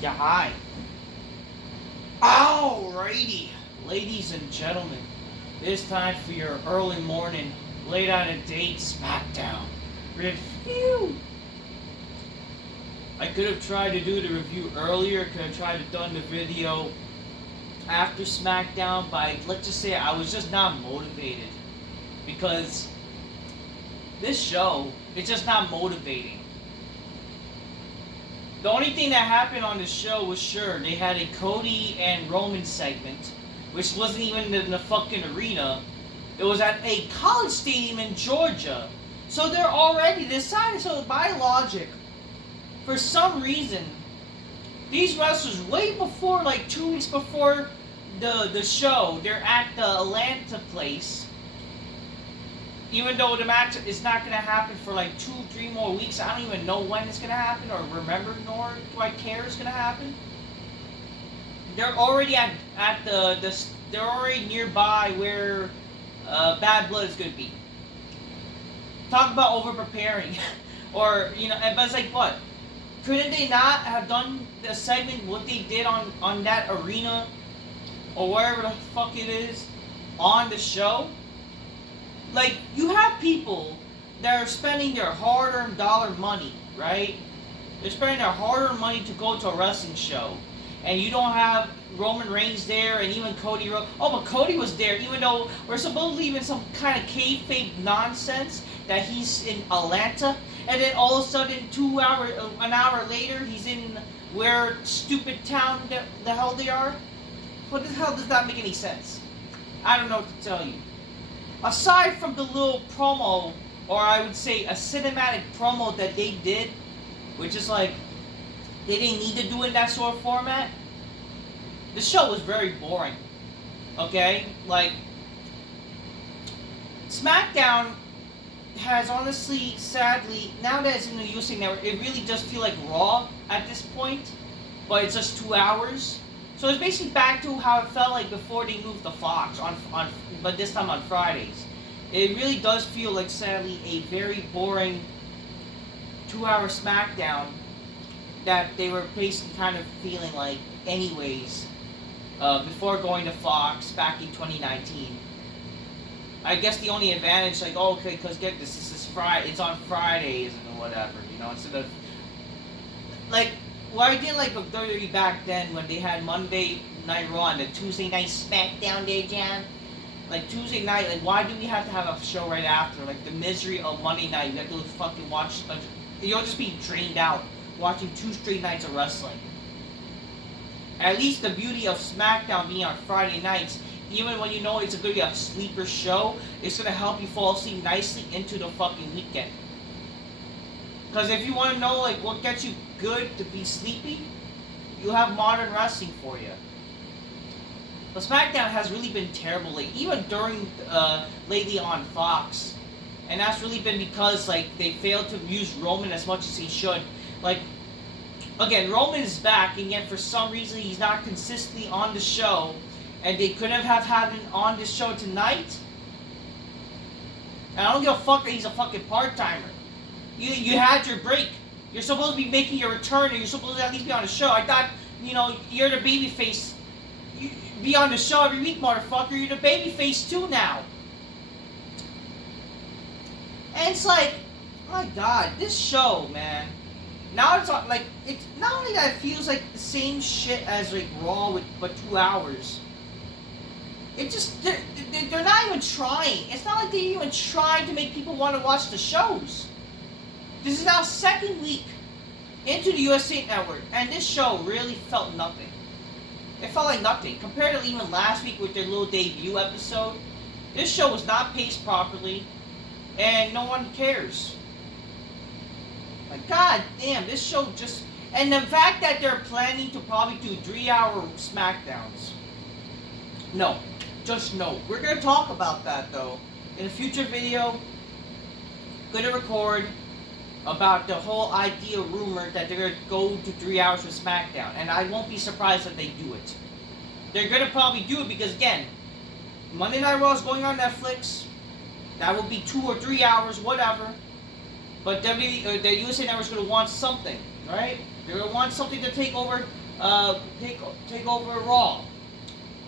Yeah, hi. Alrighty, ladies and gentlemen, it's time for your early morning, late out of date Smackdown review. I could have tried to do the review earlier, could have tried to done the video after Smackdown, but let's just say I was just not motivated. Because this show, it's just not motivating. The only thing that happened on the show was, sure, they had a Cody and Roman segment, which wasn't even in the fucking arena. It was at a college stadium in Georgia. So they're already decided, so by logic, for some reason, these wrestlers, way before, like 2 weeks before the show, they're at the Atlanta place. Even though the match is not going to happen for like 2-3 more weeks, I don't even know when it's going to happen or remember, nor do I care it's going to happen. They're already at they're already nearby where Bad Blood is going to be. Talk about over preparing, or but it's like, what? Couldn't they not have done the segment what they did on that arena or wherever the fuck it is on the show? Like, you have people that are spending their hard-earned dollar money, right? They're spending their hard-earned money to go to a wrestling show. And you don't have Roman Reigns there and even Cody Rhodes. Oh, but Cody was there, even though we're supposed to believe in some kind of kayfabe nonsense that he's in Atlanta. And then all of a sudden, an hour later, he's in where stupid town the hell they are? What the hell does that make any sense? I don't know what to tell you. Aside from the little promo, or I would say a cinematic promo that they did, which is like, they didn't need to do it in that sort of format, the show was very boring. Okay? Like, Smackdown has honestly, sadly, now that it's in the USA Network, it really does feel like Raw at this point, but it's just 2 hours. So it's basically back to how it felt like before they moved to Fox, but this time on Fridays. It really does feel like, sadly, a very boring 2-hour Smackdown that they were basically kind of feeling like anyways before going to Fox back in 2019. I guess the only advantage, like, oh, okay, because get this is Friday, it's on Fridays and whatever, instead of, like, well, I didn't like WWE back then when they had Monday Night Raw and the Tuesday Night Smackdown day, Jan. Like, Tuesday night, like, why do we have to have a show right after? Like, the misery of Monday night, you have to fucking watch, you'll just be drained out watching 2 straight nights of wrestling. At least the beauty of Smackdown being on Friday nights, even when you know it's going to be a sleeper show, it's going to help you fall asleep nicely into the fucking weekend. Because if you want to know, like, what gets you good to be sleepy, you have modern wrestling for you. But SmackDown has really been terrible, like, even during, lately on Fox. And that's really been because, like, they failed to use Roman as much as he should. Like, again, Roman is back, and yet for some reason he's not consistently on the show. And they couldn't have had him on this show tonight. And I don't give a fuck that he's a fucking part-timer. You had your break. You're supposed to be making your return, and you're supposed to at least be on the show. I thought, you're the babyface. You be on the show every week, motherfucker. You're the babyface too now. And it's like, my God, this show, man. Now it's like, it's not only that it feels like the same shit as like Raw but 2 hours. It just, they're not even trying. It's not like they're even trying to make people want to watch the shows. This is now 2nd week into the USA Network, and this show really felt nothing. It felt like nothing. Compared to even last week with their little debut episode, this show was not paced properly, and no one cares. Like, god damn, this show just... And the fact that they're planning to probably do 3-hour Smackdowns. No. Just no. We're going to talk about that, though, in a future video. Going to record about the whole idea, rumor, that they're going to go to 3 hours with SmackDown. And I won't be surprised if they do it. They're going to probably do it because, again, Monday Night Raw is going on Netflix. That will be 2 or 3 hours, whatever. But the USA Network is going to want something, right? They're going to want something to take over take over Raw.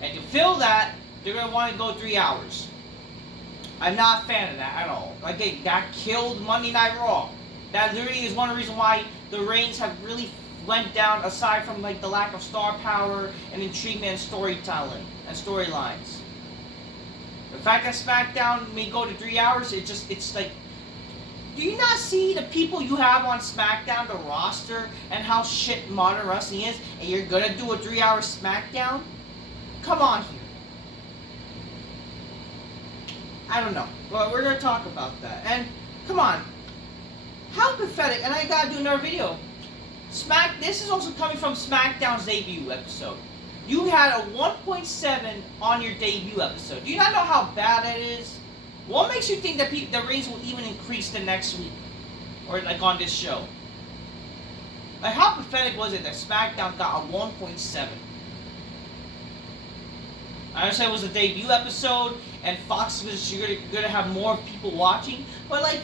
And to fill that, they're gonna want to go 3 hours. I'm not a fan of that at all. Like that killed Monday Night Raw. That literally is one of the reasons why the ratings have really went down, aside from like the lack of star power and intrigue and storytelling and storylines. The fact that SmackDown may go to 3 hours, it's like, do you not see the people you have on SmackDown, the roster, and how shit modern wrestling is, and you're gonna do a 3-hour SmackDown? Come on here. I don't know. Well, we're gonna talk about that. And come on, how pathetic! And I gotta do another video. This is also coming from SmackDown's debut episode. You had a 1.7 on your debut episode. Do you not know how bad that is? What makes you think that the ratings will even increase the next week, or like on this show? Like, how pathetic was it that SmackDown got a 1.7? I understand it was a debut episode, and Fox was gonna have more people watching, but like,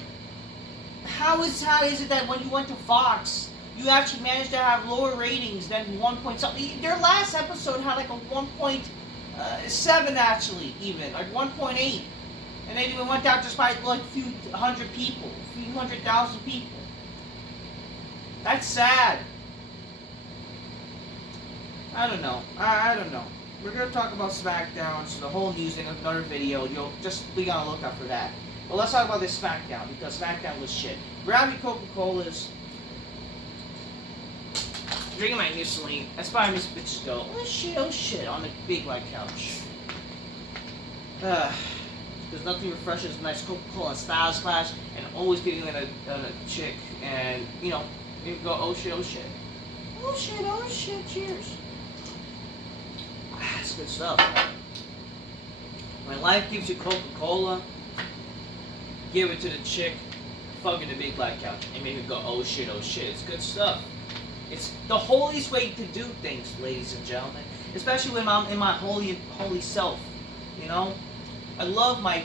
how is it that when you went to Fox, you actually managed to have lower ratings than 1 point something? Their last episode had like a 1.7 actually, even like 1.8, and they even went out just by like a few hundred people, a few 100,000 people. That's sad. I don't know. I don't know. We're gonna talk about SmackDown, so the whole news in another video. You'll just be on the lookout for that. But let's talk about this SmackDown, because SmackDown was shit. Grab your Coca-Colas. Drinking my Insulin. That's why these bitches go, oh shit, on the big white couch. Because nothing refreshes a nice Coca-Cola and Styles Clash, and always getting in a chick, and you know, you go, oh shit. Oh shit, cheers. That's good stuff. When life gives you Coca-Cola, give it to the chick, fucking the big black couch, and make it go, oh shit. It's good stuff. It's the holiest way to do things, ladies and gentlemen. Especially when I'm in my holy self. You know? I love my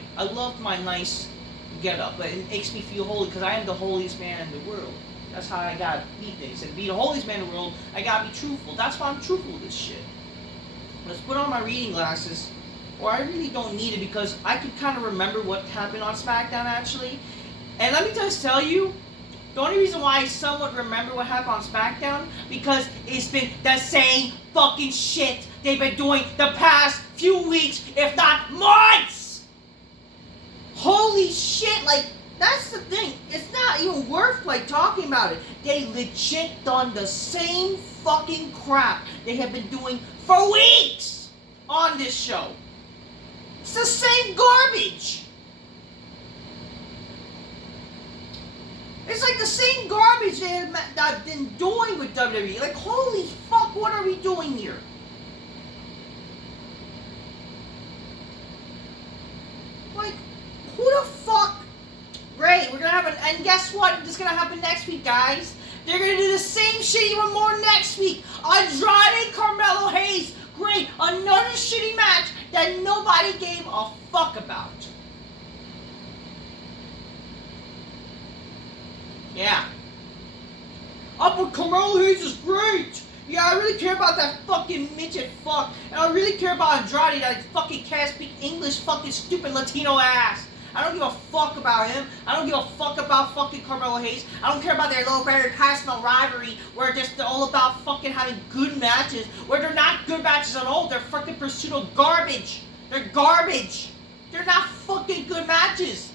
nice get up, but it makes me feel holy because I am the holiest man in the world. That's how I gotta be things. And to be the holiest man in the world, I gotta be truthful. That's why I'm truthful with this shit. Let's put on my reading glasses, or I really don't need it because I can kind of remember what happened on SmackDown actually. And let me just tell you, the only reason why I somewhat remember what happened on SmackDown, because it's been the same fucking shit they've been doing the past few weeks, if not months! Holy shit, like, that's the thing. It's not even worth, like, talking about it. They legit done the same fucking crap they have been doing for weeks on this show. It's the same garbage. It's like the same garbage they've been doing with WWE. Like, holy fuck, what are we doing here? Like, who the fuck? Great, we're gonna have and guess what? This is gonna happen next week, guys. They're gonna do the same shit even more next week. Andrade Carmelo Hayes. Great, another shitty match that nobody gave a fuck about. Yeah. But Carmelo Hayes is great. Yeah, I really care about that fucking midget fuck. And I really care about Andrade, that fucking can't speak English, fucking stupid Latino ass. I don't give a fuck about him. I don't give a fuck about fucking Carmelo Hayes. I don't care about their little very personal rivalry where they're all about fucking having good matches, where they're not good matches at all. They're fucking pseudo garbage. They're garbage. They're not fucking good matches.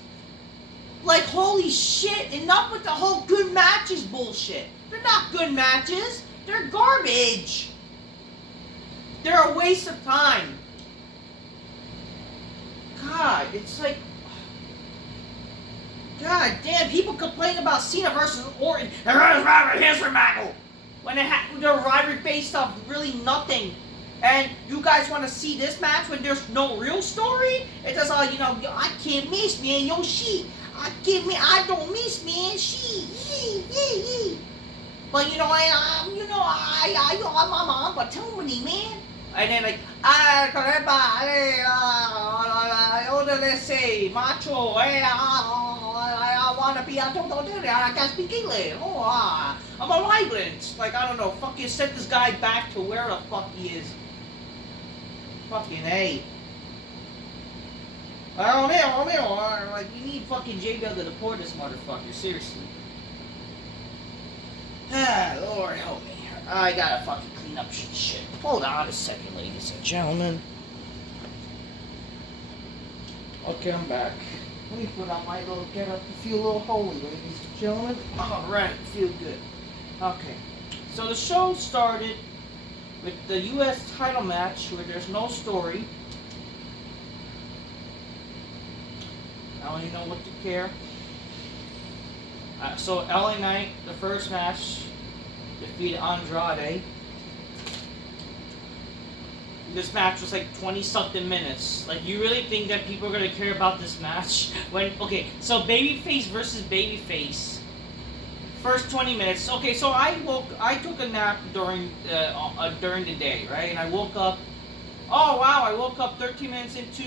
Like, holy shit, enough with the whole good matches bullshit. They're not good matches. They're garbage. They're a waste of time. God, it's like... God damn, people complain about Cena versus Orton. Here's Michael. When their rivalry based off really nothing. And you guys want to see this match when there's no real story? It's just all, you know, I can't miss me and yo she. I don't miss me and she. But you know, I'm a Tony, man. And then like, let's say, macho, wanna be, I don't do that, I can't speak English. Oh, I'm a migrant. Like, I don't know, fucking send this guy back to where the fuck he is. Fucking A. Like, we need fucking JBL to deport this motherfucker, seriously. Lord help me. I gotta fucking clean up shit. Hold on a second, ladies and gentlemen. Okay, I'm back. Let me put on my little get up to feel a little holy, ladies and gentlemen. Alright, feel good. Okay. So the show started with the US title match where there's no story. I don't even know what to care. So LA Knight, the first match, defeated Andrade. This match was like 20-something minutes. Like, you really think that people are gonna care about this match? When, okay, so babyface versus babyface. First 20 minutes. Okay, so I took a nap during the day, right? And I woke up. Oh wow! I woke up 13 minutes into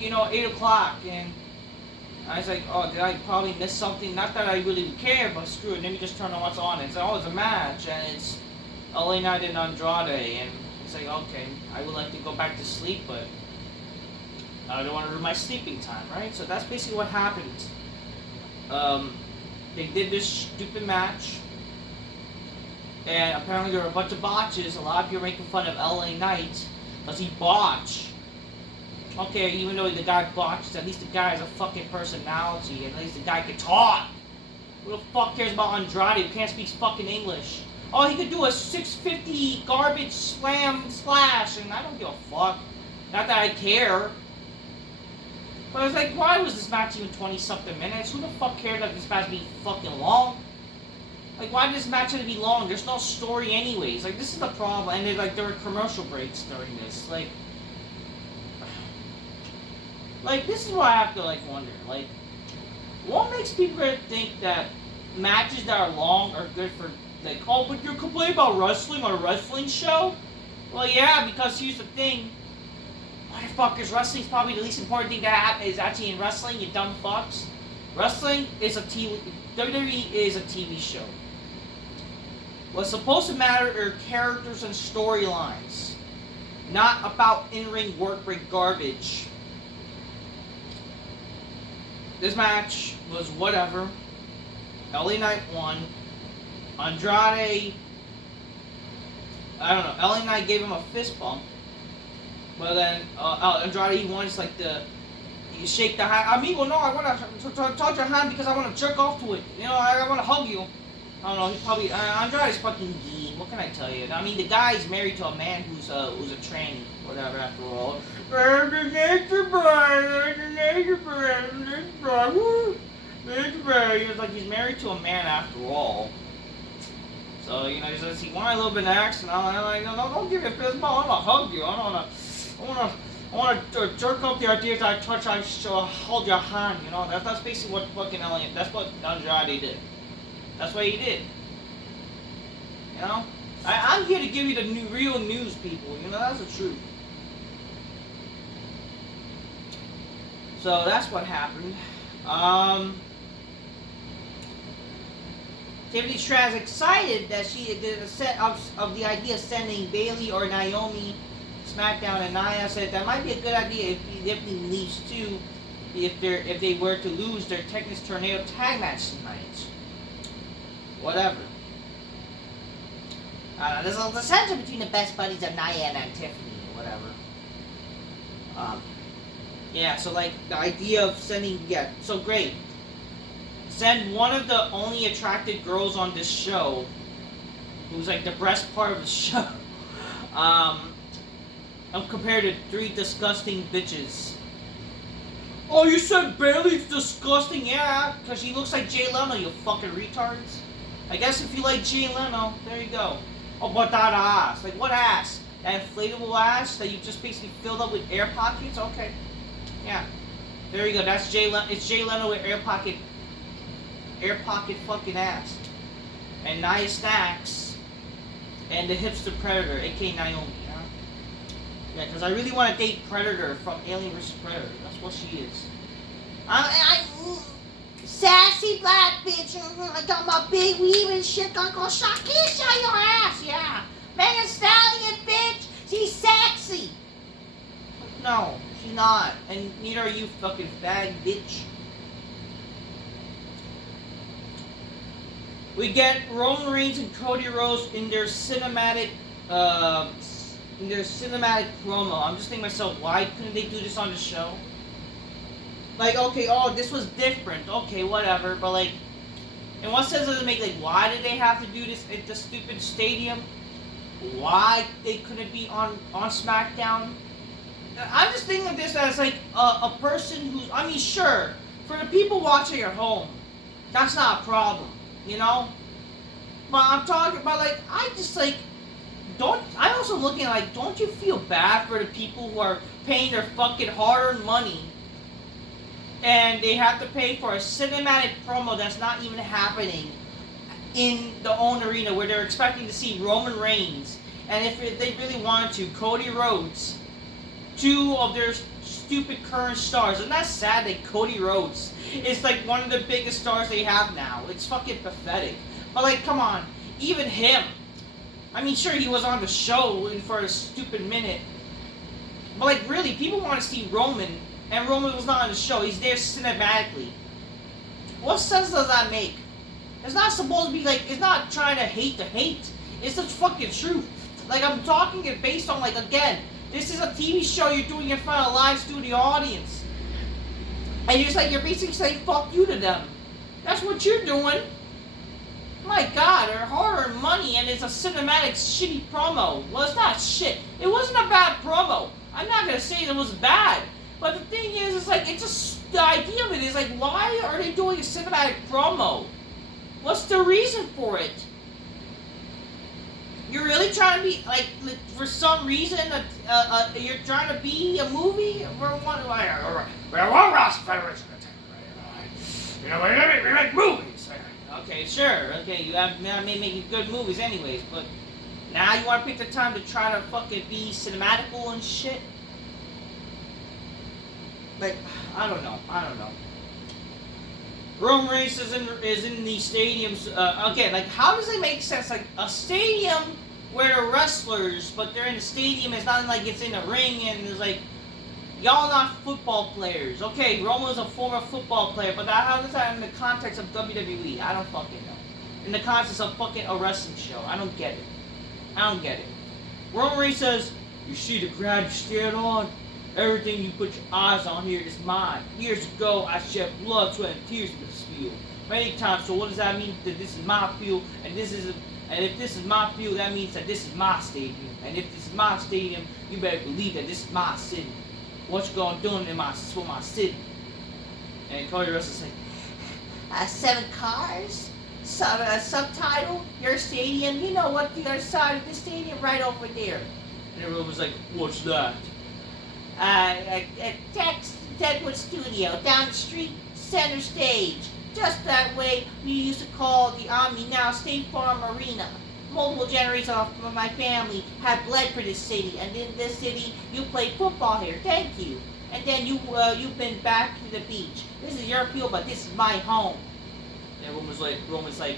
8 o'clock, and I was like, oh, did I probably miss something? Not that I really care, but screw it. Let me just turn on what's on. It's it's a match, and it's LA Knight and Andrade, and it's like, okay, I would like to go back to sleep, but I don't want to ruin my sleeping time, right? So that's basically what happened. They did this stupid match, and apparently there were a bunch of botches. A lot of people are making fun of LA Knight because he botched. Okay, even though the guy botched, at least the guy has a fucking personality, and at least the guy can talk. Who the fuck cares about Andrade who can't speak fucking English? Oh, he could do a 650 garbage slam slash, and I don't give a fuck. Not that I care. But I was like, why was this match even 20-something minutes? Who the fuck cared that this match be fucking long? Like, why did this match have to be long? There's no story anyways. Like, this is the problem. And there were commercial breaks during this. Like, this is what I have to, wonder. Like, what makes people think that matches that are long are good for, oh, but you're complaining about wrestling on a wrestling show? Well, yeah, because here's the thing. Motherfuckers, wrestling's probably the least important thing that is actually in wrestling, you dumb fucks. Wrestling is a WWE is a TV show. What's supposed to matter are characters and storylines, not about in-ring work rate garbage. This match was whatever. LA Knight won. Andrade, I don't know, LA Knight gave him a fist bump. But then Andrade, he wants you shake the hand. Amigo, no, I want to touch your hand because I want to jerk off to it. I want to hug you. I don't know, he probably, Andrade's fucking gay. What can I tell you? I mean, the guy's married to a man who's a tranny, whatever, after all. He's married to a man after all. So, he says he wanted a little bit of action. I'm like, no, don't give me a fist bump. I want to hug you. I want to jerk up the idea that I hold your hand, That's basically what fucking that's what Andrade did. That's what he did. I'm here to give you the real news, people. That's the truth. So that's what happened. Tiffany Stratton's excited that she did a set of the idea of sending Bayley or Naomi Smackdown, and Nia said that might be a good idea if Tiffany leaves too, if they were to lose their Texas Tornado tag match tonight. Whatever. There's a tension between the best buddies of Nia and Tiffany or whatever. Yeah, so the idea of sending, so great. Send one of the only attractive girls on this show, who's the breast part of the show, compared to 3 disgusting bitches. Oh, you said Bayley's disgusting? Yeah, because she looks like Jay Leno, you fucking retards. I guess if you like Jay Leno, there you go. Oh, but that ass. What ass? That inflatable ass that you just basically filled up with air pockets? Okay. Yeah. There you go. That's Jay Leno. It's Jay Leno with air pocket fucking ass. And Nia Stacks and the hipster Predator, aka Naomi. Yeah, because I really want to date Predator from Alien vs. Predator. That's what she is. Sassy black bitch. I got my big weave and shit. Gonna shock your ass. Yeah. Megan Stallion, bitch. She's sexy. No, she's not. And neither are you, fucking fag bitch. We get Roman Reigns and Cody Rhodes in their cinematic promo. I'm just thinking to myself, why couldn't they do this on the show? Like, okay, oh, this was different. Okay, whatever. But, like, in what sense does it make, like, why did they have to do this at the stupid stadium? Why they couldn't be on Smackdown? I'm just thinking of this as, like, a person who's, I mean, sure, for the people watching at home, that's not a problem, you know? But I'm talking about, like, I also looking at, like, don't you feel bad for the people who are paying their fucking hard-earned money and they have to pay for a cinematic promo that's not even happening in the own arena where they're expecting to see Roman Reigns and if they really wanted to, Cody Rhodes, two of their stupid current stars. And that's sad that Cody Rhodes is like one of the biggest stars they have now. It's fucking pathetic. But like, come on, even him. I mean, sure, he was on the show for a stupid minute. But like, really, people want to see Roman. And Roman was not on the show. He's there cinematically. What sense does that make? It's not supposed to be like, it's not trying to hate the hate. It's the fucking truth. Like, I'm talking it based on, like, again, this is a TV show you're doing in front of a live studio audience. And you're just like, you're basically saying fuck you to them. That's what you're doing. My God, they're hard-earned money and it's a cinematic shitty promo. Well, it's not shit. It wasn't a bad promo. I'm not going to say it was bad. But the thing is, it's like, it's just, the idea of it is like, why are they doing a cinematic promo? What's the reason for it? You're really trying to be, like, for some reason, you're trying to be a movie? We're one Ross Federation. You know, we make movies. Okay, sure. Okay, you have been making good movies anyways, but now you want to pick the time to try to fucking be cinematical and shit? Like, I don't know. Roman Reigns is in the stadiums. Again, like, how does it make sense? Like, a stadium where they're wrestlers, but they're in the stadium. It's not like it's in a ring and it's like, y'all not football players. Okay, Roman is a former football player, but how does that in the context of WWE? I don't fucking know. In the context of fucking a wrestling show. I don't get it. Roman Reigns says, you see the ground you stand on? Everything you put your eyes on here is mine. Years ago, I shed blood, sweat, and tears for this field. Many times, so what does that mean? That this is my field, and if this is my field, that means that this is my stadium. And if this is my stadium, you better believe that this is my city. What you gonna do for my city? And Cody Rhodes is like, 7 cars? Subtitle? Your stadium? You know what the other side of the stadium? Right over there. And everyone was like, what's that? Deadwood Studio, down the street, center stage. Just that way we used to call the Omni, now State Farm Arena. Multiple generations of my family have bled for this city, and in this city you play football here. Thank you. And then you've been back to the beach. This is your field, but this is my home. And Roman's like,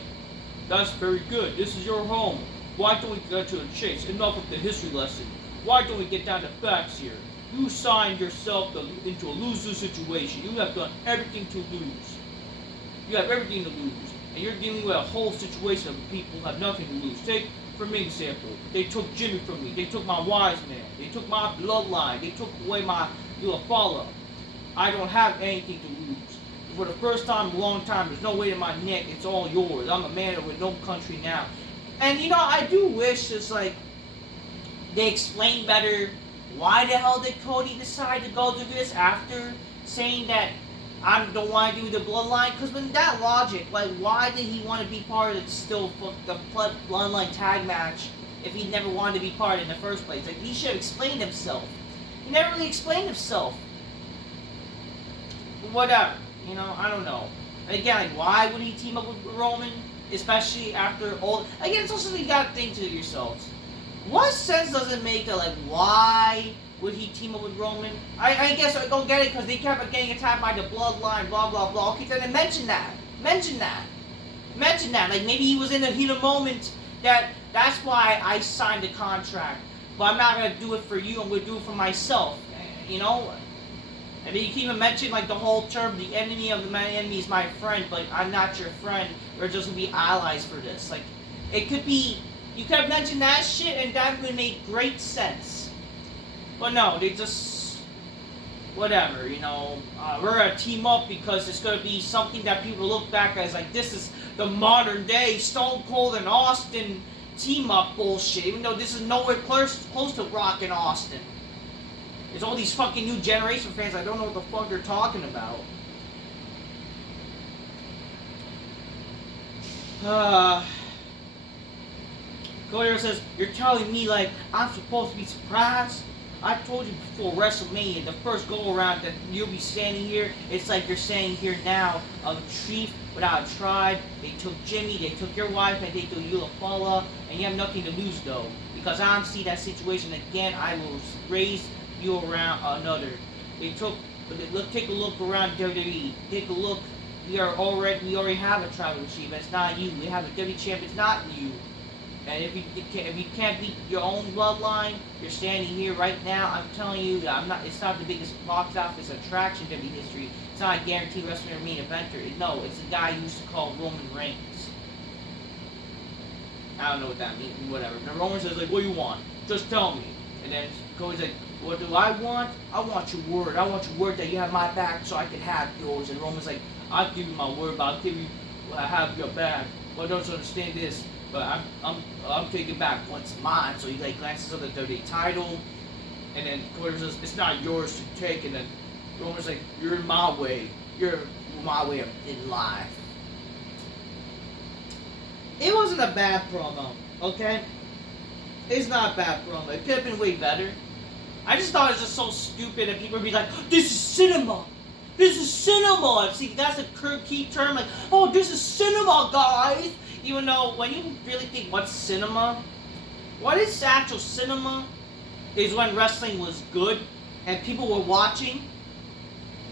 that's very good. This is your home. Why don't we get to the chase? Enough of the history lesson. Why don't we get down to facts here? You signed yourself into a lose-lose situation. You have done everything to lose. You have everything to lose. And you're dealing with a whole situation of people who have nothing to lose. Take, for me, example, they took Jimmy from me. They took my wise man. They took my bloodline. They took away my follow. I don't have anything to lose. For the first time in a long time, there's no weight in my neck. It's all yours. I'm a man with no country now. And, you know, I do wish it's like they explain better why the hell did Cody decide to go do this after saying that I don't want to do the bloodline? Because with that logic, like, why did he want to be part of the bloodline tag match if he never wanted to be part in the first place? Like, he should have explained himself. He never really explained himself. Whatever. You know, I don't know. Again, like, why would he team up with Roman? Especially after all... Again, it's also, you gotta think to yourselves. what sense does it make that, like, why would he team up with Roman? I guess I don't get it because they kept getting attacked by the bloodline, blah, blah, blah. Okay, then mention that. Mention that. Mention that. Like, maybe he was in a heat of moment that's why I signed the contract. But I'm not going to do it for you. I'm going to do it for myself. You know? And then you can even mention, like, the whole term, the enemy of my enemy is my friend, but I'm not your friend. We're just going to be allies for this. Like, it could be, you could have mentioned that shit and that would make great sense. But no, they just, whatever, you know. We're going to team up because it's going to be something that people look back as, like, this is the modern day Stone Cold and Austin team up bullshit, even though this is nowhere close to Rock and Austin. There's all these fucking new generation fans, I don't know what the fuck they're talking about. Cody Rhodes says, you're telling me like I'm supposed to be surprised? I told you before WrestleMania, the first go around that you'll be standing here, it's like you're standing here now, a chief without a tribe. They took Jimmy, they took your wife, and they took Ulafala, and you have nothing to lose though. Because I see that situation again, I will raise you around another. Take a look around WWE. Take a look. We already have a tribal chief. It's not you. We have a WWE champion. It's not you. And if you can't beat your own bloodline, you're standing here right now. I'm telling you, It's not the biggest box office attraction in WWE history. It's not a guaranteed wrestling or main eventer. No, it's a guy you used to call Roman Reigns. I don't know what that means. Whatever. And Roman says like, "What do you want? Just tell me." And then Cody's like, "What do I want? I want your word. I want your word that you have my back, so I can have yours." And Roman's like, "I'll give you my word, but I'll give you, I have your back. But don't you understand this? But I'm taking back what's mine." So he like glances at the WWE title, and then Cody says, "It's not yours to take." And then Roman's like, "You're in my way. You're my way of in life." It wasn't a bad promo, okay? It's not a bad promo. It could have been way better. I just thought it was just so stupid that people would be like, "This is cinema. This is cinema." See, that's a key term. Like, "Oh, this is cinema, guys." Even though, when you really think what's cinema, what is actual cinema is when wrestling was good and people were watching.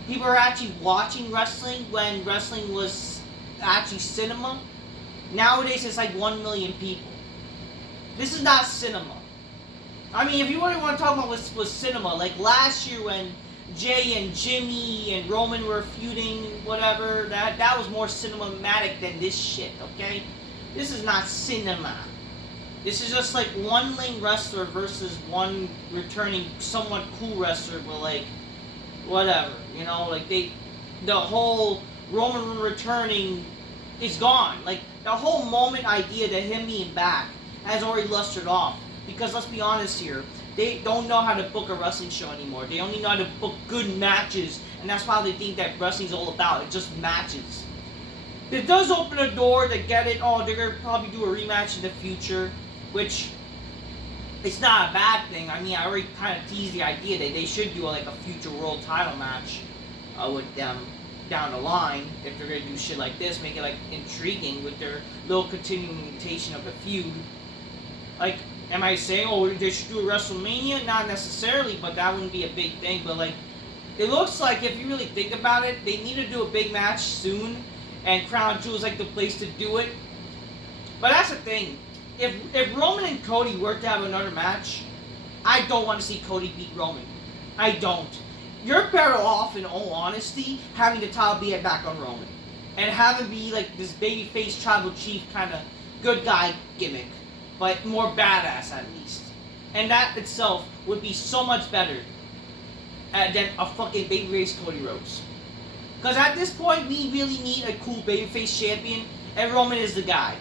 People were actually watching wrestling when wrestling was actually cinema. Nowadays, it's like 1 million people. This is not cinema. I mean, if you really want to talk about what was cinema, like last year when Jay and Jimmy and Roman were feuding, whatever, that was more cinematic than this shit, okay? This is not cinema. This is just like one lame wrestler versus one returning somewhat cool wrestler, but like, whatever, you know, like the whole Roman returning is gone. Like, the whole moment idea that him being back has already lustered off. Because let's be honest here, they don't know how to book a wrestling show anymore. They only know how to book good matches, and that's why they think that wrestling's all about. It's just matches. It does open a door to get it. Oh, they're going to probably do a rematch in the future, which it's not a bad thing. I mean, I already kind of teased the idea that they should do like a future world title match with them down the line. If they're going to do shit like this, make it like intriguing with their little continuation of the feud. Like, am I saying, oh, they should do a WrestleMania? Not necessarily, but that wouldn't be a big thing. But like, it looks like if you really think about it, they need to do a big match soon. And Crown Jewel is like the place to do it. But that's the thing. If Roman and Cody were to have another match, I don't want to see Cody beat Roman. I don't. You're better off, in all honesty, having the title be back on Roman. And have him be like this babyface tribal chief kind of good guy gimmick. But more badass at least. And that itself would be so much better than a fucking babyface Cody Rhodes. Because at this point, we really need a cool babyface champion, and Roman is the guy.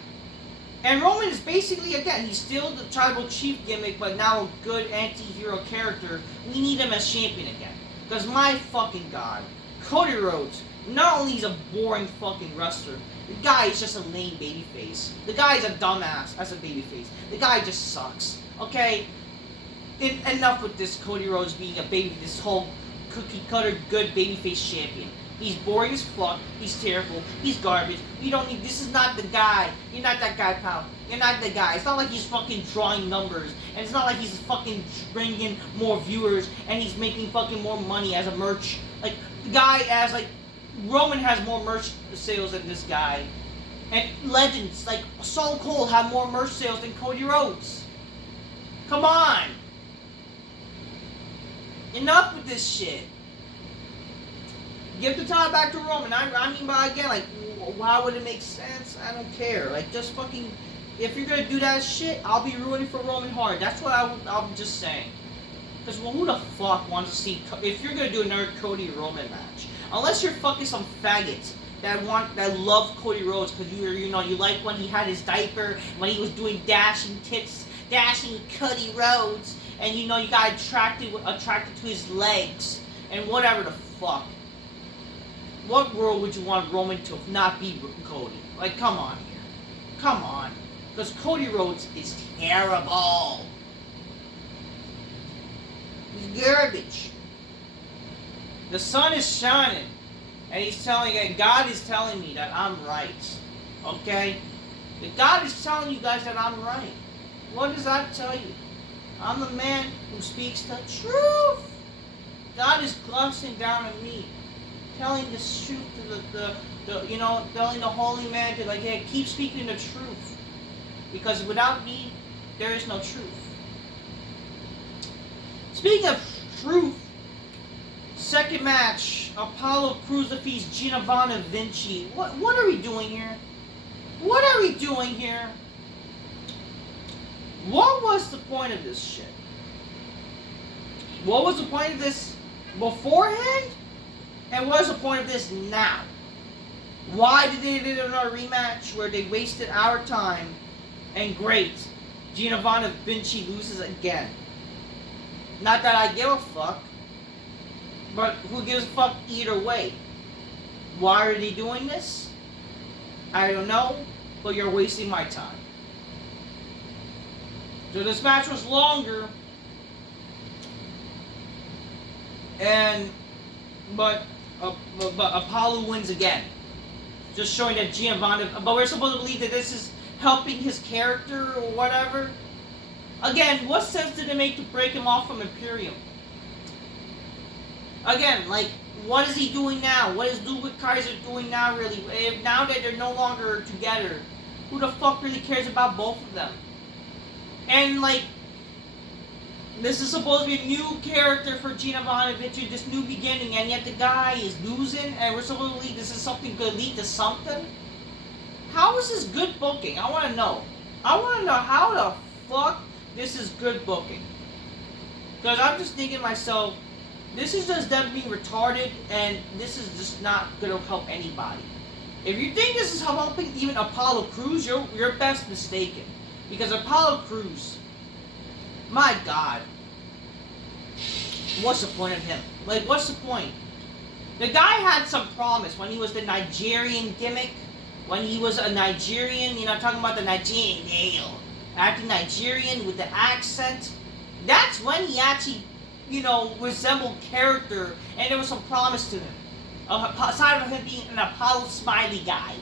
And Roman is basically, again, he's still the tribal chief gimmick, but now a good anti-hero character. We need him as champion again. Because my fucking god, Cody Rhodes, not only is a boring fucking wrestler, the guy is just a lame babyface. The guy is a dumbass as a babyface. The guy just sucks. Okay? Enough with this Cody Rhodes being a baby, this whole cookie cutter good babyface champion. He's boring as fuck. He's terrible. He's garbage. You don't need. This is not the guy. You're not that guy, pal. You're not the guy. It's not like he's fucking drawing numbers, and it's not like he's fucking bringing in more viewers, and he's making fucking more money as a merch. Like the guy as like Roman has more merch sales than this guy, and legends like Stone Cold have more merch sales than Cody Rhodes. Come on. Enough with this shit. Give the time back to Roman. I mean by again, like, why would it make sense? I don't care. Like, just fucking, if you're gonna do that shit, I'll be rooting for Roman hard. That's what I'm just saying. Because, well, who the fuck wants to see, if you're gonna do another Cody Roman match, unless you're fucking some faggots that love Cody Rhodes because you like when he had his diaper, when he was doing dashing Cody Rhodes, and you got attracted to his legs and whatever the fuck. What world would you want Roman to not be Cody? Like, come on here. Come on. Because Cody Rhodes is terrible. He's garbage. The sun is shining. And he's telling it, God is telling me that I'm right. Okay? That God is telling you guys that I'm right. What does that tell you? I'm the man who speaks the truth. God is glancing down at me, telling the truth to telling the holy man to like, hey, keep speaking the truth. Because without me, there is no truth. Speaking of truth, second match, Apollo Crews defeats Giovanni Vinci. What are we doing here? What are we doing here? What was the point of this shit? What was the point of this beforehand? And what is the point of this now? Why did they do another rematch where they wasted our time? And great, Giovanni Vinci loses again. Not that I give a fuck, but who gives a fuck either way? Why are they doing this? I don't know, but you're wasting my time. So this match was longer, but Apollo wins again. Just showing that Giovanni, but we're supposed to believe that this is helping his character or whatever. Again, what sense did it make to break him off from Imperium? Again, like, what is he doing now? What is Ludwig Kaiser doing now, really? Now that they're no longer together, who the fuck really cares about both of them? And, like, this is supposed to be a new character for Giovanni Vinci, this new beginning, and yet the guy is losing, and we're supposed to believe this is something going to lead to something? How is this good booking? I want to know. I want to know how the fuck this is good booking. Because I'm just thinking to myself, this is just them being retarded, and this is just not going to help anybody. If you think this is helping even Apollo Crews, you're best mistaken. Because Apollo Crews, my God, what's the point of him? Like, what's the point? The guy had some promise when he was the Nigerian gimmick, when he was a Nigerian, talking about the Nigerian nail, acting Nigerian with the accent. That's when he actually, resembled character, and there was some promise to him. Aside from him being an Apollo Smiley guy.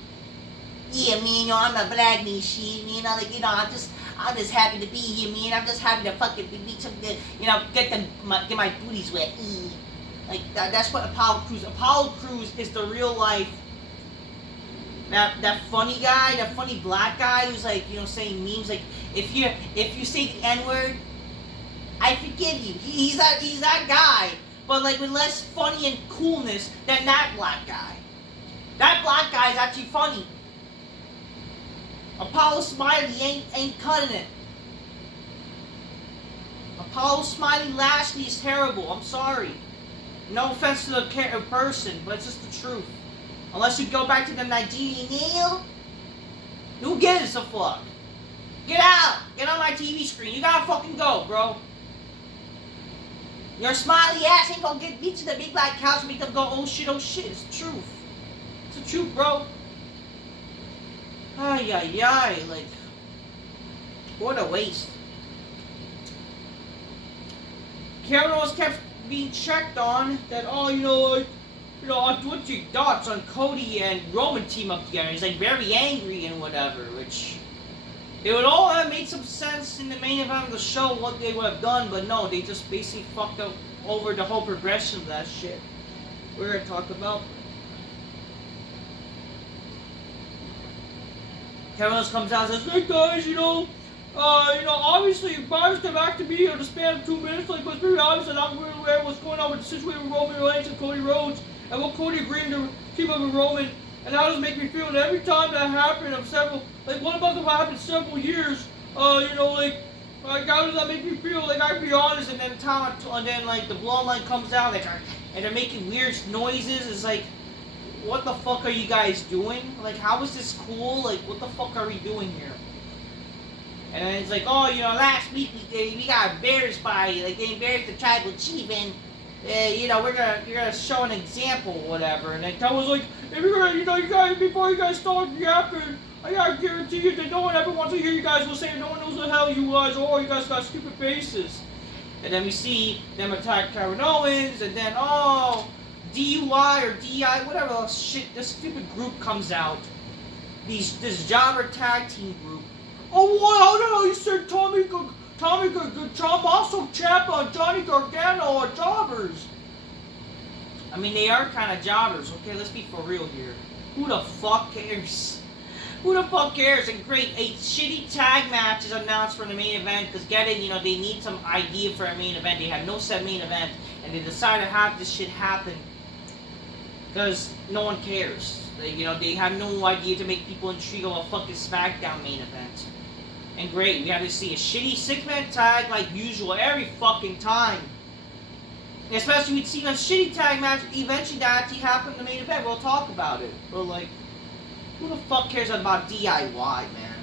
Yeah, man, I'm a black man, shit, man. I'm just happy to be here, man. I'm just happy to fucking be something, get my booties wet. Like that's what Apollo Crews. Apollo Crews is the real life. That funny guy, that funny black guy who's like, saying memes like, if you say the N-word, I forgive you. He's that guy, but like with less funny and coolness than that black guy. That black guy is actually funny. Apollo Smiley ain't cutting it. Apollo Smiley Lashley is terrible. I'm sorry. No offense to the person, but it's just the truth. Unless you go back to the Nigerian nail, who gives a fuck? Get out! Get on my TV screen. You gotta fucking go, bro. Your smiley ass ain't gonna get beat to the big black couch and make them go, oh shit, oh shit. It's the truth. It's the truth, bro. Ay, ay, ay. Like, what a waste. Kevin Owens kept being checked on that, what's your thoughts on Cody and Roman team up together? He's like very angry and whatever, which it would all have made some sense in the main event of the show what they would have done, but no, they just basically fucked up over the whole progression of that shit. We're gonna talk about. Kevin Owens comes out and says, "Hey guys, obviously, if I was to come back to me in the span of 2 minutes, like, it's very obvious that I'm really aware of what's going on with the situation with Roman Reigns and Cody Rhodes, and what Cody agreeing to team up with Roman, and how does it make me feel? And every time that happened what about if it happened several years, how does that make me feel? Like, I be honest," and then the bloodline comes out, and they're making weird noises. It's like, what the fuck are you guys doing? Like, how is this cool? Like, what the fuck are we doing here? And then it's like, last week we got embarrassed by, they embarrassed the tribal chief, and, you're gonna show an example or whatever. And then Kel was like, if you're gonna, before you guys start yapping, I gotta guarantee you that no one ever wants to hear you guys will say no one knows what the hell you guys are, you guys got stupid faces. And then we see them attack Kevin Owens, and then, DUI or DI, whatever shit, this stupid group comes out. This jobber tag team group. Oh, what? How the hell you said Tommy Tommaso Ciampa, Johnny Gargano are jobbers? I mean, they are kind of jobbers, okay? Let's be for real here. Who the fuck cares? Who the fuck cares? And great, a shitty tag match is announced for the main event, because they need some idea for a main event. They had no set main event, and they decided to have this shit happen because no one cares. They have no idea to make people intrigued of a fucking Smackdown main event. And great, we have to see a shitty six-man tag like usual every fucking time. And especially we'd see a shitty tag match eventually that actually happened in the main event. We'll talk about it. But who the fuck cares about DIY, man?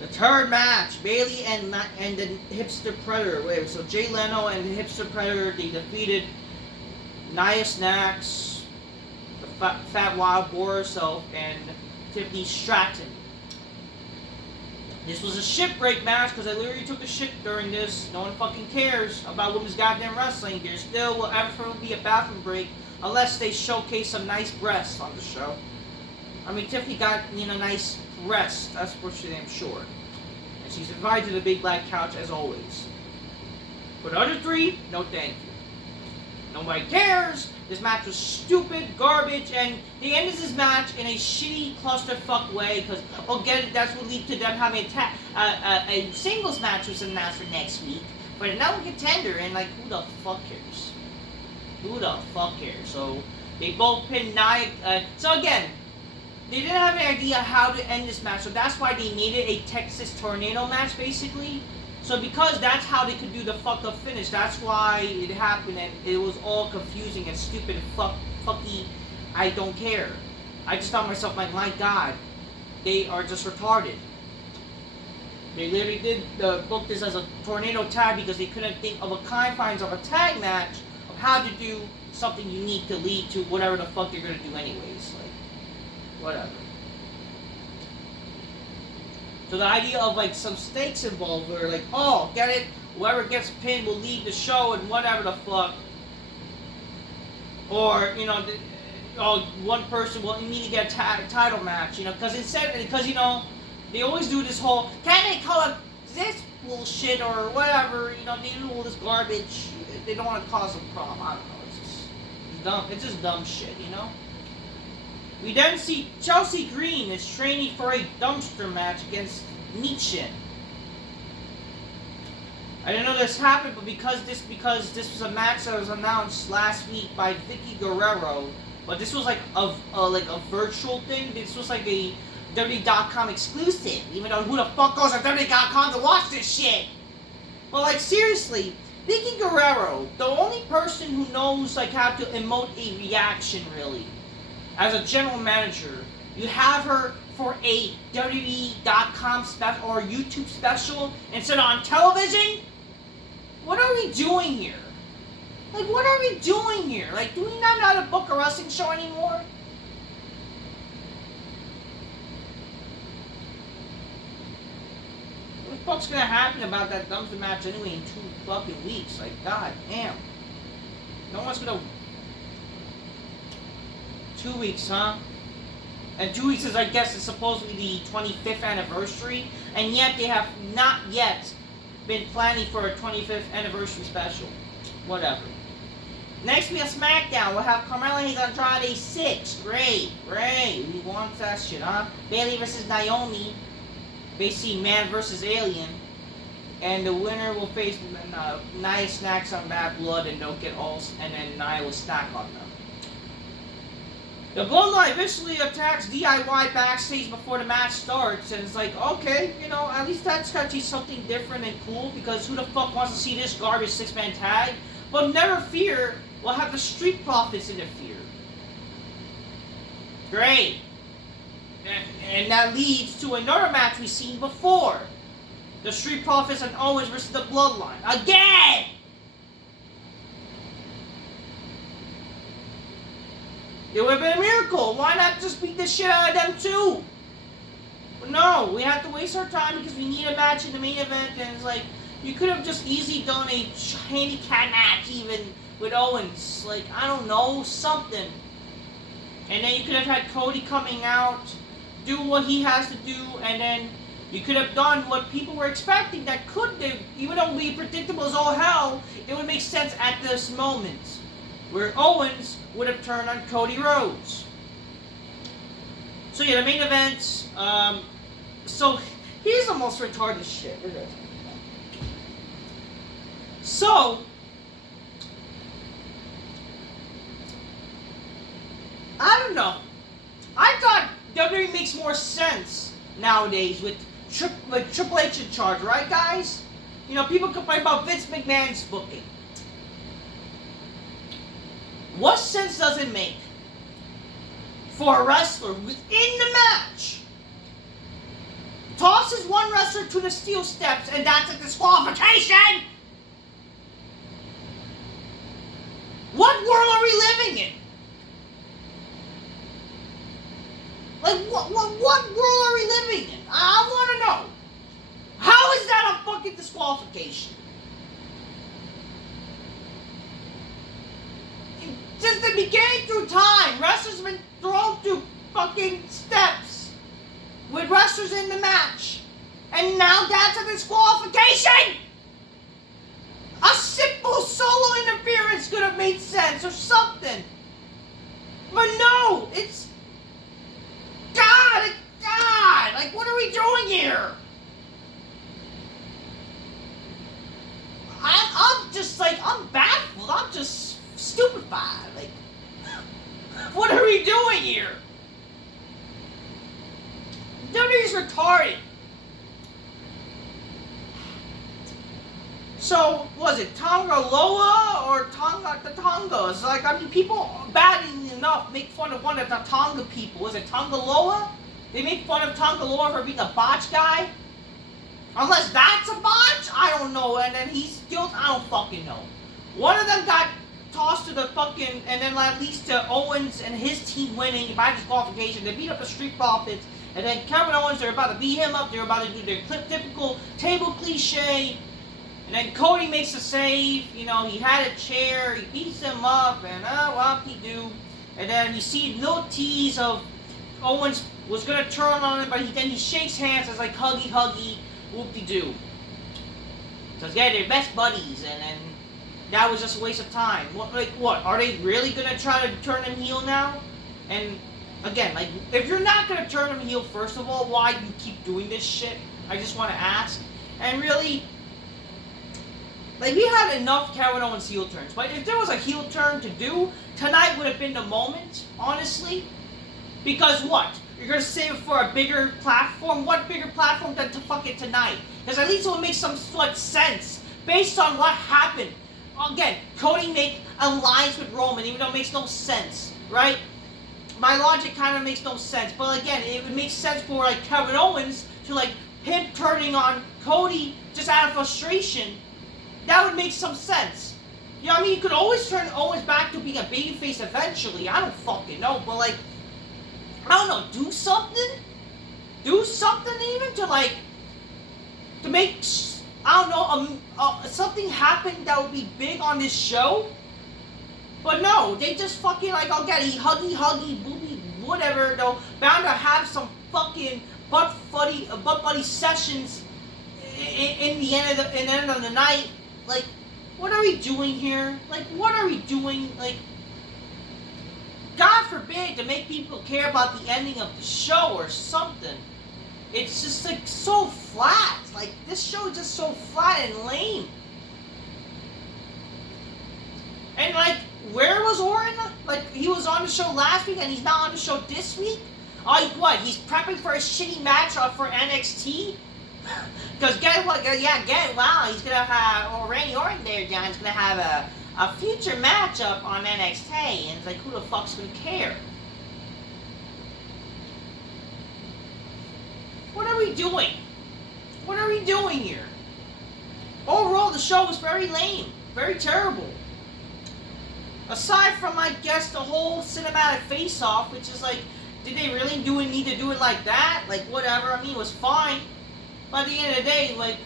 The third match, Bayley and the Hipster Predator. So Jay Leno and the Hipster Predator, they defeated Nia Snax, the Fat Wild Boar herself, and Tiffany Stratton. This was a shit break match because I literally took a shit during this. No one fucking cares about women's goddamn wrestling. There still will ever be a bathroom break unless they showcase some nice breasts on the show. I mean, Tiffany got, nice breasts. That's for damn sure. And she's invited to the big black couch as always. For the other three, no thank you. Nobody cares. This match was stupid, garbage, and they ended this match in a shitty clusterfuck way because, that's what lead to them having a singles match was announced for next week. But another contender, and who the fuck cares? Who the fuck cares? So they both pinned Nia. So again, they didn't have an idea how to end this match, so that's why they made it a Texas Tornado match, basically. So because that's how they could do the fuck up finish, that's why it happened, and it was all confusing and stupid and fucky. I don't care. I just thought to myself, my God, they are just retarded. They literally did book this as a tornado tag because they couldn't think of a confines of a tag match of how to do something unique to lead to whatever the fuck they're gonna do anyways. Whatever. So the idea of some stakes involved where get it, whoever gets pinned will leave the show and whatever the fuck. Or, one person will immediately get a title match, because they always do this whole, can they call it this bullshit or whatever, they do all this garbage, they don't want to cause a problem, I don't know, it's dumb, it's just dumb shit, We then see Chelsea Green is training for a dumpster match against Nietzsche. I didn't know this happened, but because this was a match that was announced last week by Vicky Guerrero, but this was a virtual thing. This was a WWE.com exclusive. Even though who the fuck goes on WWE.com to watch this shit? But seriously, Vicky Guerrero, the only person who knows how to emote a reaction really. As a general manager, you have her for a WWE.com special or YouTube special instead of on television? What are we doing here? What are we doing here? Do we not know how to book a wrestling show anymore? What the fuck's gonna happen about that dumpster match anyway in 2 fucking weeks? God damn. No one's gonna... 2 weeks, huh? And 2 weeks is, I guess, is supposedly the 25th anniversary, and yet they have not yet been planning for a 25th anniversary special. Whatever. Next we have Smackdown. We'll have Carmella Hayes Andrade 6. Great. We want that shit, huh? Bayley versus Naomi. Basically, man versus alien. And the winner will face Nia snacks on Bad Blood, and they'll get all, and then Nia will snack on them. The Bloodline eventually attacks DIY backstage before the match starts, and it's like, okay, you know, at least that's actually something different and cool, because who the fuck wants to see this garbage 6-man tag? But never fear, we'll have the Street Profits interfere. Great. And that leads to another match we've seen before. The Street Profits and Owens versus the Bloodline. Again! It would have been a miracle. Why not just beat the shit out of them too? But no, we have to waste our time because we need a match in the main event, and it's like, you could have just easily done a handicap match even with Owens. Like, I don't know, something. And then you could have had Cody coming out, do what he has to do, and then you could have done what people were expecting that could do. Even though it would be predictable as all hell, it would make sense at this moment, where Owens would have turned on Cody Rhodes. So yeah, the main event, so here's the most retarded shit. So, I don't know. I thought WWE makes more sense nowadays with Triple H in charge, right guys? You know, people complain about Vince McMahon's booking. What sense does it make for a wrestler who's in the match tosses one wrestler to the steel steps and that's a disqualification? What world are we living in? Like, what world are we living in? I want to know. How is that a fucking disqualification? Since the beginning through time, wrestlers have been thrown through fucking steps with wrestlers in the match. And now that's a disqualification! A simple solo interference could have made sense or something. But no, it's... God! Like, what are we doing here? I'm just like, I'm baffled. I'm just stupefied. Like, what are we doing here? WWE's retarded. So, was it Tonga Loa or Tonga the Tongas? Like, I mean, people batting enough make fun of one of the Tonga people. Was it Tonga Loa? They make fun of Tonga Loa for being a botch guy? Unless that's a botch? I don't know. And then he's guilty? I don't fucking know. One of them got tossed to the fucking, and then at least to Owens and his team winning by disqualification. They beat up the Street Profits. And then Kevin Owens, they're about to beat him up. They're about to do their typical table cliche. And then Cody makes a save. You know, he had a chair. He beats him up. And whoop-de-doo. And then you see little tease of Owens was going to turn on him, but then he shakes hands as like huggy, whoop-de-doo. So yeah, they're best buddies, and then that was just a waste of time. What? Are they really going to try to turn him heel now? And again, like, if you're not going to turn him heel, first of all, why do you keep doing this shit? I just want to ask. And really, like, we had enough Kevin Owens heel turns, but if there was a heel turn to do, tonight would have been the moment, honestly. Because what? You're going to save it for a bigger platform? What bigger platform than to fuck it tonight? Because at least it will make some sort of sense based on what happened. Again, Cody make alliance with Roman, even though it makes no sense, right? My logic kind of makes no sense. But again, it would make sense for like Kevin Owens to like him turning on Cody just out of frustration. That would make some sense. You know what I mean? You could always turn Owens back to being a babyface eventually. I don't fucking know. But like, I don't know, do something? Do something even to like, to make, I don't know, something happen that would be big on this show? But no, they just fucking like, I'll get huggy, booby, whatever, though, bound to have some fucking butt buddy sessions in the end of the night. Like, what are we doing here? Like, what are we doing? Like, God forbid to make people care about the ending of the show or something. It's just like so flat. Like, this show is just so flat and lame. And like, where was Oren? Like, he was on the show last week and he's not on the show this week? Oh, what? He's prepping for a shitty match for NXT? Because guess what? Wow, he's gonna have Randy Orton there, John. He's gonna have a future matchup on NXT, and it's like, who the fuck's gonna care? What are we doing? What are we doing here? Overall, the show was very lame, very terrible. Aside from, I guess, the whole cinematic face-off, which is like, did they really need to do it like that? Like, whatever. I mean, it was fine. But at the end of the day, like,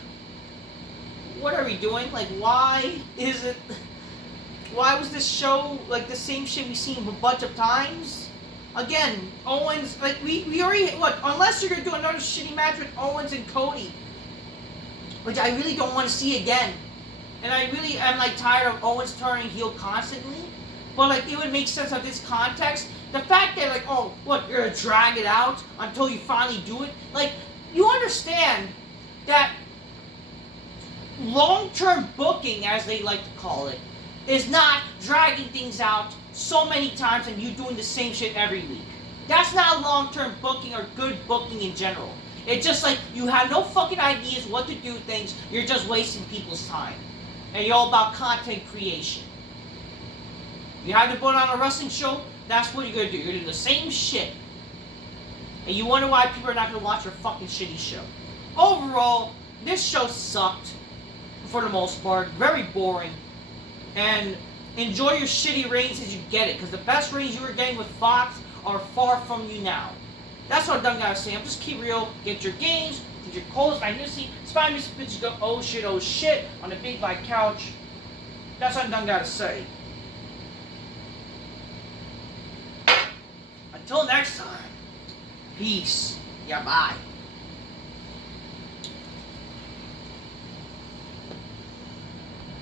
what are we doing? Like, why was this show, like, the same shit we've seen a bunch of times? Again, Owens, like, we already, unless you're gonna do another shitty match with Owens and Cody, which I really don't want to see again. And I really am, like, tired of Owens turning heel constantly. But, like, it would make sense of this context. The fact that, like, oh, what, you're gonna drag it out until you finally do it? Like, you understand that long-term booking, as they like to call it, is not dragging things out so many times and you doing the same shit every week. That's not long-term booking or good booking in general. It's just like, you have no fucking ideas what to do things, you're just wasting people's time. And you're all about content creation. You have to put on a wrestling show, that's what you're gonna do. You're gonna do the same shit. And you wonder why people are not gonna watch your fucking shitty show. Overall, this show sucked, for the most part. Very boring. And enjoy your shitty ratings as you get it, because the best ratings you were getting with Fox are far from you now. That's what I'm done gotta say. I'm just keep real, get your games, get your calls, magnificent, spy me some bitches, go oh shit, on the big white couch. That's what I'm done gotta say. Until next time, peace. Yeah, bye.